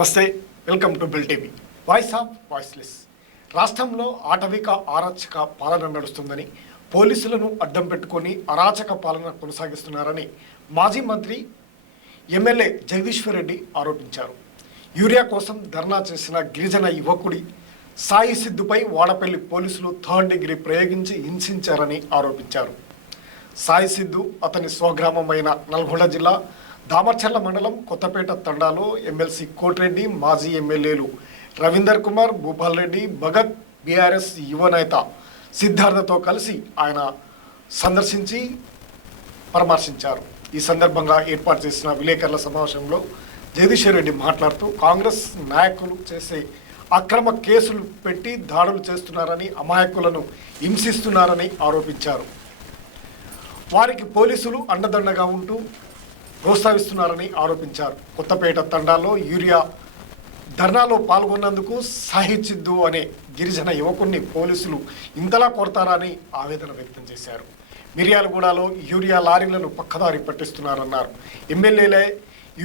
నమస్తే, welcome to bill TV. Voice of voiceless. రాష్ట్రంలో ఆటవిక అరాచక పాలన నడుస్తుందని, పోలీసులను అడ్డం పెట్టుకొని అరాచక పాలన కొనసాగిస్తున్నారని మాజీ మంత్రి ఎమ్మెల్యే జగదీశ్వర్ రెడ్డి ఆరోపించారు. యూరియా కోసం ధర్నా చేసిన గిరిజన యువకుడి సాయి సిద్ధుపై వాడపల్లి పోలీసులు 3rd డిగ్రీ ప్రయోగించి హింసించారని ఆరోపించారు. సాయి సిద్ధు అతని స్వగ్రామమైన నల్గొండ జిల్లా దామర్చర్ల మండలం కొత్తపేట తండాలో ఎమ్మెల్సీ కోటిరెడ్డి, మాజీ ఎమ్మెల్యేలు రవీందర్ కుమార్, భూపాల్ రెడ్డి, భగత్, బీఆర్ఎస్ యువ నేత సిద్ధార్థతో కలిసి ఆయన సందర్శించి పరామర్శించారు. ఈ సందర్భంగా ఏర్పాటు చేసిన విలేకరుల సమావేశంలో జగదీశ్వర్ రెడ్డి మాట్లాడుతూ కాంగ్రెస్ నాయకులు చేసే అక్రమ కేసులు పెట్టి దాడులు చేస్తున్నారని, అమాయకులను హింసిస్తున్నారని ఆరోపించారు. వారికి పోలీసులు అండదండగా ఉంటూ ప్రోత్సహిస్తున్నారని ఆరోపించారు. కొత్తపేట తండాలో యూరియా ధర్నాలో పాల్గొన్నందుకు సాయి సిద్ధు అనే గిరిజన యువకుడిని పోలీసులు ఇంతలా కొడతారని ఆవేదన వ్యక్తం చేశారు. మిర్యాలగూడలో యూరియా లారీలను పక్కదారి పట్టిస్తున్నారన్నారు. ఎమ్మెల్యేలే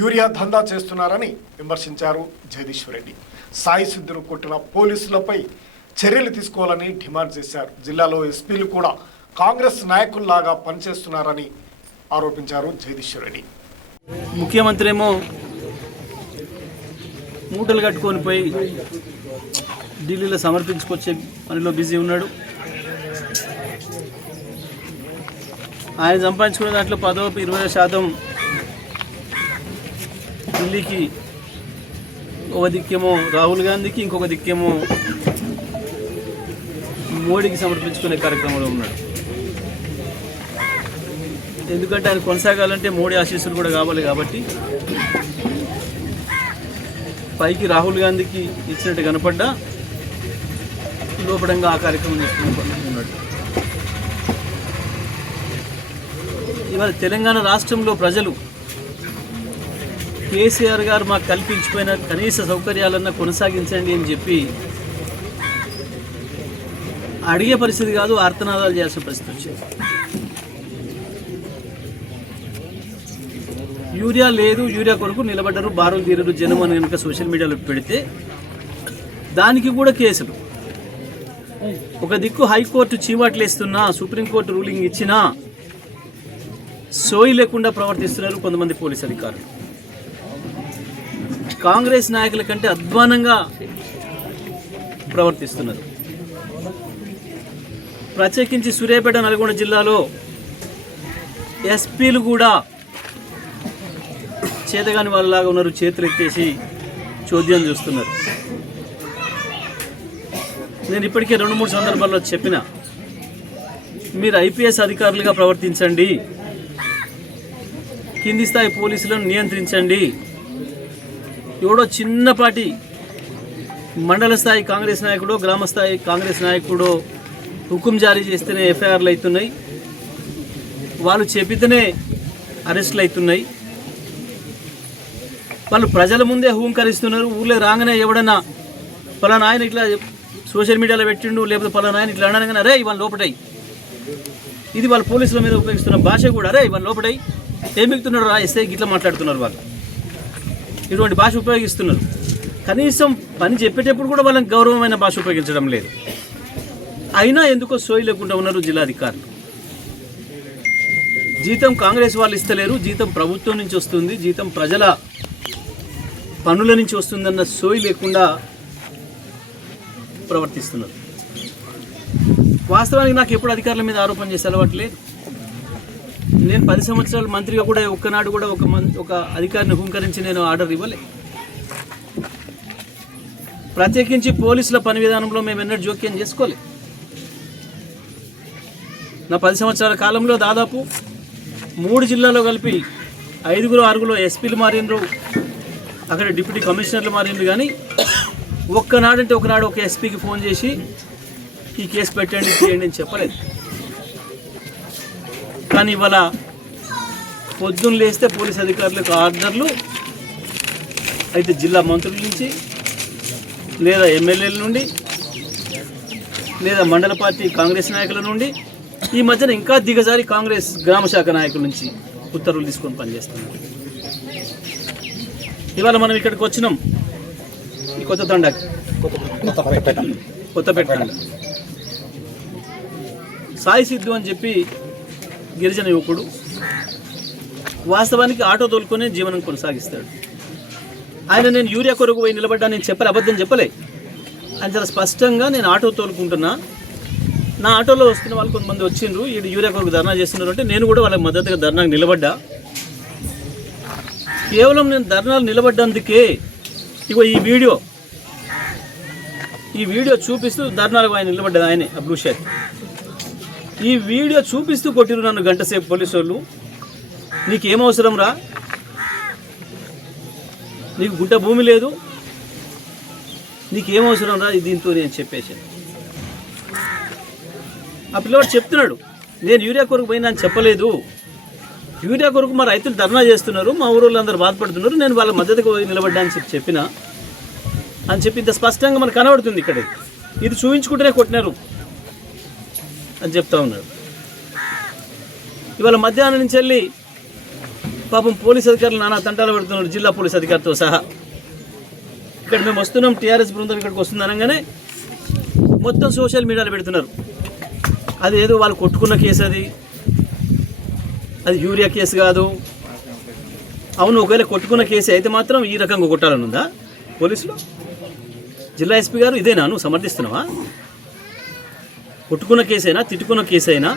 యూరియా దందా చేస్తున్నారని విమర్శించారు జగదీశ్వర్ రెడ్డి. సాయి సిద్ధును కొట్టిన పోలీసులపై చర్యలు తీసుకోవాలని డిమాండ్ చేశారు. జిల్లాలో ఎస్పీలు కూడా కాంగ్రెస్ నాయకుల్లాగా పనిచేస్తున్నారని ఆరోపించారు జగదీశ్వర్ రెడ్డి. ముఖ్యమంత్రి ఏమో మూటలు కట్టుకొని పోయి ఢిల్లీలో సమర్పించుకొచ్చే పనిలో బిజీ ఉన్నాడు. ఆయన సంపాదించుకునే దాంట్లో 10-20% ఢిల్లీకి, ఒక దిక్కేమో రాహుల్ గాంధీకి, ఇంకొక దిక్కేమో మోడీకి సమర్పించుకునే కార్యక్రమంలో ఉన్నాడు. ఎందుకంటే ఆయన కొనసాగాలంటే మోడీ ఆశీస్సులు కూడా కావాలి కాబట్టి పైకి రాహుల్ గాంధీకి ఇచ్చినట్టు కనపడ్డా లోపడంగా ఆ కార్యక్రమం చేసుకున్నాడు. ఇవాళ తెలంగాణ రాష్ట్రంలో ప్రజలు కేసీఆర్ గారు మాకు కల్పించిపోయిన కనీస సౌకర్యాలన్నా కొనసాగించండి అని చెప్పి అడిగే పరిస్థితి కాదు, ఆర్తనాదాలు చేయాల్సిన పరిస్థితి వచ్చింది. యూరియా లేదు, యూరియా కొరకు నిలబడ్డరు, బారులు తీరరు జనం అని కనుక సోషల్ మీడియాలో పెడితే దానికి కూడా కేసులు. ఒక దిక్కు హైకోర్టు చీవాట్లు వేస్తున్నా, సుప్రీంకోర్టు రూలింగ్ ఇచ్చినా సోయి లేకుండా ప్రవర్తిస్తున్నారు కొంతమంది పోలీసు అధికారులు. కాంగ్రెస్ నాయకుల కంటే అధ్వానంగా ప్రవర్తిస్తున్నారు. ప్రత్యేకించి సూర్యాపేట, నల్గొండ జిల్లాలో ఎస్పీలు కూడా చేతగాని వాళ్ళలాగా ఉన్నారు, చేతులు ఎత్తేసి చోద్యం చూస్తున్నారు. నేను ఇప్పటికే 2-3 సందర్భాల్లో చెప్పిన, మీరు ఐపీఎస్ అధికారులుగా ప్రవర్తించండి, కింది స్థాయి పోలీసులను నియంత్రించండి. ఎవడో చిన్నపాటి మండల స్థాయి కాంగ్రెస్ నాయకుడో, గ్రామ స్థాయి కాంగ్రెస్ నాయకుడో హుకుం జారీ చేస్తేనే ఎఫ్ఐఆర్లు అవుతున్నాయి, వాళ్ళు చెప్పితేనే అరెస్టులు అవుతున్నాయి. వాళ్ళు ప్రజల ముందే హూంకరిస్తున్నారు. ఊళ్ళో రాగానే ఎవడన్నా పలానా ఆయన ఇట్లా సోషల్ మీడియాలో పెట్టిండు, లేకపోతే పలానా ఆయన ఇట్లా అనగానే అరే ఇవాళ లోపటాయి. ఇది వాళ్ళ పోలీసుల మీద ఉపయోగిస్తున్న భాష కూడా, అరే ఇవాళ లోపటాయి ఏం మిగుతున్నాడు రా ఎస్ఐ ఇట్లా మాట్లాడుతున్నారు. వాళ్ళు ఇటువంటి భాష ఉపయోగిస్తున్నారు. కనీసం పని చెప్పేటప్పుడు కూడా వాళ్ళకి గౌరవమైన భాష ఉపయోగించడం లేదు. అయినా ఎందుకో సోయి లేకుండా ఉన్నారు జిల్లాధికారులు. జీతం కాంగ్రెస్ వాళ్ళు ఇస్తలేరు, జీతం ప్రభుత్వం నుంచి వస్తుంది, జీతం ప్రజల పనుల నుంచి వస్తుందన్న సోయి లేకుండా ప్రవర్తిస్తున్నారు. వాస్తవానికి నాకు ఎప్పుడు అధికారుల మీద ఆరోపణ చేసే అలవాటు లేదు. నేను 10 సంవత్సరాలు మంత్రిగా కూడా ఒక్కనాడు కూడా ఒక అధికారిని హుంకరించి నేను ఆర్డర్ ఇవ్వలే. ప్రత్యేకించి పోలీసుల పని విధానంలో మేము ఎన్నడూ జోక్యం చేసుకోలే. నా 10 సంవత్సరాల కాలంలో దాదాపు 3 జిల్లాలో కలిపి 5-6 ఎస్పీలు మారినరు, అక్కడ డిప్యూటీ కమిషనర్లు మారిండ్రు. కానీ ఒక్కనాడంటే ఒకనాడు ఒక ఎస్పీకి ఫోన్ చేసి ఈ కేసు పెట్టండి చేయండి అని చెప్పలేదు. కానీ ఇవాళ పొద్దున్న లేస్తే పోలీస్ అధికారులకు ఆర్డర్లు అయితే జిల్లా మంత్రుల నుంచి, లేదా ఎమ్మెల్యేల నుండి, లేదా మండల పార్టీ కాంగ్రెస్ నాయకుల నుండి, ఈ మధ్యన ఇంకా దిగజారి కాంగ్రెస్ గ్రామ శాఖ నాయకుల నుంచి ఉత్తర్వులు తీసుకొని పనిచేస్తున్నారు. ఇవాళ మనం ఇక్కడికి వచ్చినాం. కొత్త తండాకి కొత్తపేట తండా సాయి సిద్ధు అని చెప్పి గిరిజన యువకుడు వాస్తవానికి ఆటో తోలుకొని జీవనం కొనసాగిస్తాడు. ఆయన నేను యూరియా కొరకు పోయి నిలబడ్డా నేను చెప్పలే, అబద్ధం చెప్పలే. ఆయన చాలా స్పష్టంగా నేను ఆటో తోలుకుంటున్నా, నా ఆటోలో వస్తున్న వాళ్ళు కొంతమంది వచ్చిండ్రు ఈ యూరియా కొరకు ధర్నా చేస్తున్నారు అంటే నేను కూడా వాళ్ళకి మద్దతుగా ధర్నాకు నిలబడ్డా. కేవలం నేను ధర్నాలు నిలబడ్డందుకే ఇగో ఈ వీడియో చూపిస్తూ ధర్నాలకు ఆయన నిలబడ్డది ఆయనే బ్లూ షర్ట్. ఈ వీడియో చూపిస్తూ కొట్టిరు నన్ను గంట సేపు పోలీసు వాళ్ళు. నీకేమవసరం రా, నీకు గుంట భూమి లేదు, నీకేమవసరం రా దీంతో నేను చెప్పేశాను. ఆ పిల్లవాడు చెప్తున్నాడు నేను యూరియా కొరకు పోయినా అని చెప్పలేదు, యూరియా కొరకు మా రైతులు ధర్నా చేస్తున్నారు, మా ఊరోళ్ళు అందరూ బాధపడుతున్నారు, నేను వాళ్ళ మద్దతుకు పోయి నిలబడ్డా అని చెప్పిన అని చెప్పి ఇంత స్పష్టంగా మనకు కనబడుతుంది. ఇక్కడ ఇది చూపించుకుంటేనే కొట్టినారు అని చెప్తా ఉన్నాడు. ఇవాళ మధ్యాహ్నం నుంచి వెళ్ళి పాపం పోలీస్ అధికారులు నానా తంటాలు పెడుతున్నారు, జిల్లా పోలీస్ అధికారితో సహా. ఇక్కడ మేము వస్తున్నాం, టీఆర్ఎస్ బృందం ఇక్కడికి వస్తుంది అనగానే మొత్తం సోషల్ మీడియాలో పెడుతున్నారు. అది ఏదో వాళ్ళు కొట్టుకున్న కేసు, అది యూరియా కేసు కాదు. అవును, ఒకవేళ కొట్టుకున్న కేసు అయితే మాత్రం ఈ రకంగా కొట్టాలని ఉందా పోలీసులు? జిల్లా ఎస్పీ గారు ఇదేనా నువ్వు సమర్థిస్తున్నావా? కొట్టుకున్న కేసైనా తిట్టుకున్న కేసైనా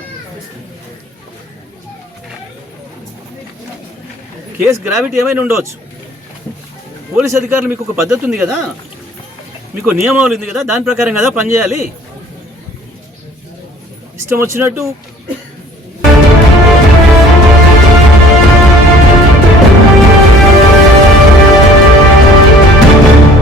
కేసు గ్రావిటీ ఏమైనా ఉండవచ్చు. పోలీస్ అధికారులు మీకు ఒక పద్ధతి ఉంది కదా, మీకు నియమావళి ఉంది కదా, దాని ప్రకారం కదా పనిచేయాలి. ఇష్టం వచ్చినట్టు